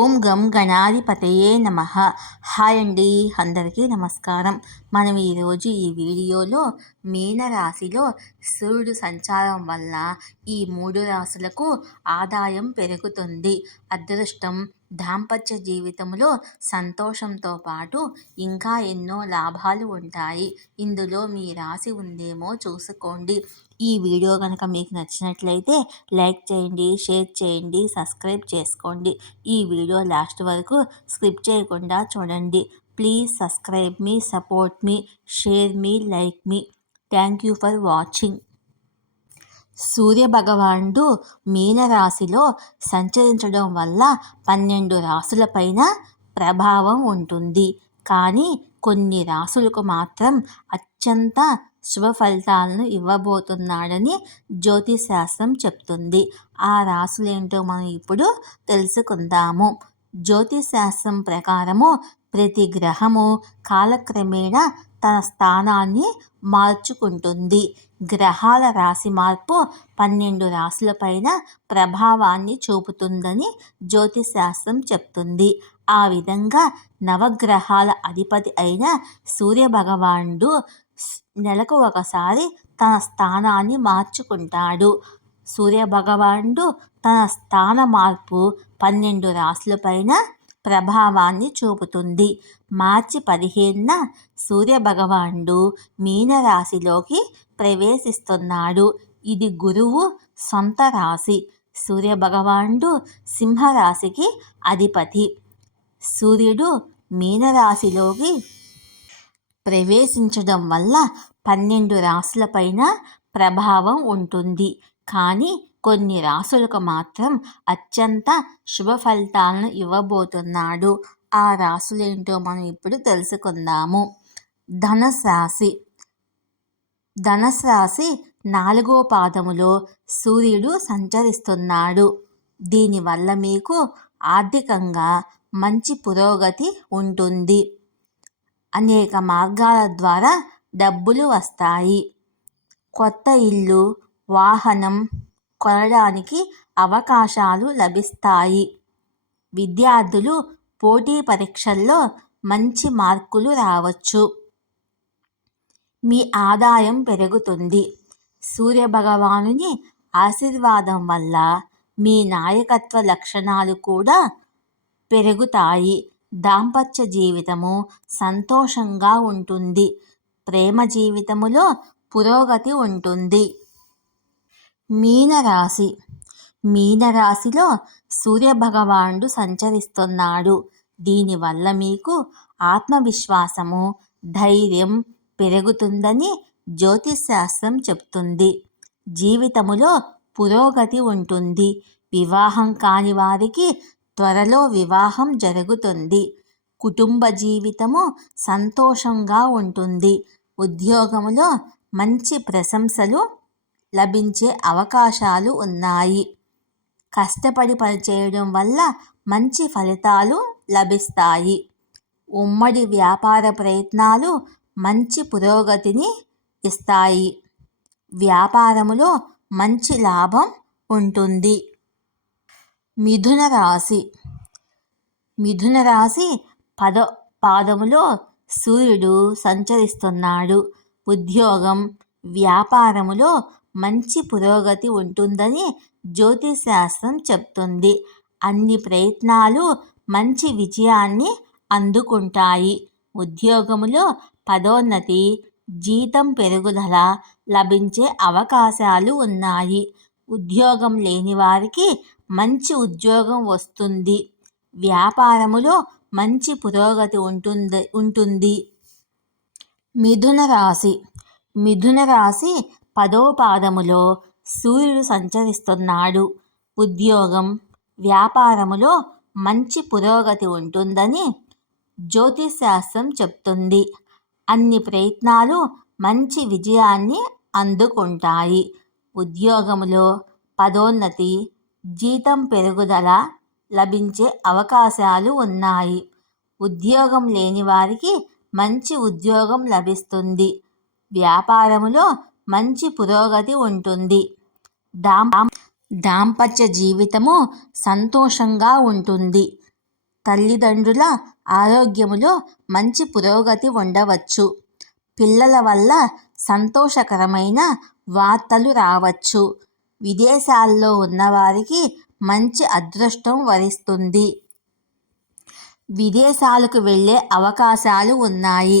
ఓం గం గణాధిపతయే నమ. హాయ్ అండి అందరికీ నమస్కారం. మనం ఈరోజు ఈ వీడియోలో మీనరాశిలో సూర్యుడు సంచారం వల్ల ఈ మూడు రాశులకు ఆదాయం పెరుగుతుంది. అదృష్టం దాంపత్య జీవితంలో సంతోషంతో పాటు ఇంకా ఎన్నో లాభాలు ఉంటాయి. ఇందులో మీ రాసి ఉందేమో చూసుకోండి. ఈ వీడియో కనుక మీకు నచ్చినట్లయితే లైక్ చేయండి షేర్ చేయండి సబ్స్క్రైబ్ చేసుకోండి. ఈ వీడియో లాస్ట్ వరకు స్క్రిప్ట్ చేయకుండా చూడండి. ప్లీజ్ సబ్స్క్రైబ్ మీ సపోర్ట్ మీ షేర్ మీ like me. Thank you for watching. సూర్యభగవానుడు మీనరాశిలో సంచరించడం వల్ల పన్నెండు రాసులపైన ప్రభావం ఉంటుంది. కానీ కొన్ని రాసులకు మాత్రం అత్యంత శుభ ఫలితాలను ఇవ్వబోతున్నాడని జ్యోతిశాస్త్రం చెప్తుంది. ఆ రాసులేంటో మనం ఇప్పుడు తెలుసుకుందాము. జ్యోతిశాస్త్రం ప్రకారము ప్రతి గ్రహము కాలక్రమేణా తన స్థానాన్ని మార్చుకుంటుంది. గ్రహాల రాశి మార్పు పన్నెండు రాశులపైన ప్రభావాన్ని చూపుతుందని జ్యోతిశాస్త్రం చెప్తుంది. ఆ విధంగా నవగ్రహాల అధిపతి అయిన సూర్యభగవానుడు నెలకు ఒకసారి తన స్థానాన్ని మార్చుకుంటాడు. సూర్యభగవానుడు తన స్థాన మార్పు పన్నెండు రాశులపైన ప్రభావాన్ని చూపుతుంది. మార్చి పదిహేనున సూర్యభగవానుడు మీనరాశిలోకి ప్రవేశిస్తున్నాడు. ఇది గురువు సొంత రాశి. సూర్యభగవానుడు సింహరాశికి అధిపతి. సూర్యుడు మీనరాశిలోకి ప్రవేశించడం వల్ల పన్నెండు రాశులపైన ప్రభావం ఉంటుంది. కానీ కొన్ని రాసులకు మాత్రం అత్యంత శుభ ఫలితాలను ఇవ్వబోతున్నాడు. ఆ రాసులేంటో మనం ఇప్పుడు తెలుసుకుందాము. ధనస్ రాశి. ధనస్ రాశి నాలుగో పాదములో సూర్యుడు సంచరిస్తున్నాడు. దీనివల్ల మీకు ఆర్థికంగా మంచి పురోగతి ఉంటుంది. అనేక మార్గాల ద్వారా డబ్బులు వస్తాయి. కొత్త ఇల్లు వాహనం కొనడానికి అవకాశాలు లభిస్తాయి. విద్యార్థులు పోటీ పరీక్షల్లో మంచి మార్కులు రావచ్చు. మీ ఆదాయం పెరుగుతుంది. సూర్యభగవానుని ఆశీర్వాదం వల్ల మీ నాయకత్వ లక్షణాలు కూడా పెరుగుతాయి. దాంపత్య జీవితము సంతోషంగా ఉంటుంది. ప్రేమ జీవితములో పురోగతి ఉంటుంది. మీనరాశి. మీనరాశిలో సూర్యభగవానుడు సంచరిస్తున్నాడు. దీనివల్ల మీకు ఆత్మవిశ్వాసము ధైర్యం పెరుగుతుందని జ్యోతిశాస్త్రం చెప్తుంది. జీవితములో పురోగతి ఉంటుంది. వివాహం కాని వారికి త్వరలో వివాహం జరుగుతుంది. కుటుంబ జీవితము సంతోషంగా ఉంటుంది. ఉద్యోగములో మంచి ప్రశంసలు లభించే అవకాశాలు ఉన్నాయి. కష్టపడి పనిచేయడం వల్ల మంచి ఫలితాలు లభిస్తాయి. ఉమ్మడి వ్యాపార ప్రయత్నాలు మంచి పురోగతిని ఇస్తాయి. వ్యాపారములో మంచి లాభం ఉంటుంది. మిథున రాశి. మిథున రాశి పద పాదములో సూర్యుడు సంచరిస్తున్నాడు. ఉద్యోగం వ్యాపారములో మంచి పురోగతి ఉంటుందని జ్యోతిశాస్త్రం చెప్తుంది. అన్ని ప్రయత్నాలు మంచి విజయాన్ని అందుకుంటాయి. ఉద్యోగములో పదోన్నతి జీతం పెరుగుదల లభించే అవకాశాలు ఉన్నాయి. ఉద్యోగం లేని వారికి మంచి ఉద్యోగం వస్తుంది. వ్యాపారములో మంచి పురోగతి ఉంటుంది ఉంటుంది. మిథున రాశి. మిథున రాశి పదో పాదములో సూర్యుడు సంచరిస్తున్నాడు. ఉద్యోగం వ్యాపారములో మంచి పురోగతి ఉంటుందని జ్యోతిశాస్త్రం చెప్తుంది. అన్ని ప్రయత్నాలు మంచి విజయాన్ని అందుకుంటాయి. ఉద్యోగములో పదోన్నతి జీతం పెరుగుదల లభించే అవకాశాలు ఉన్నాయి. ఉద్యోగం లేని వారికి మంచి ఉద్యోగం లభిస్తుంది. వ్యాపారములో మంచి పురోగతి ఉంటుంది. దాం దాంపత్య జీవితము సంతోషంగా ఉంటుంది. తల్లిదండ్రుల ఆరోగ్యములో మంచి పురోగతి ఉండవచ్చు. పిల్లల వల్ల సంతోషకరమైన వార్తలు రావచ్చు. విదేశాల్లో ఉన్నవారికి మంచి అదృష్టం వరిస్తుంది. విదేశాలకు వెళ్ళే అవకాశాలు ఉన్నాయి.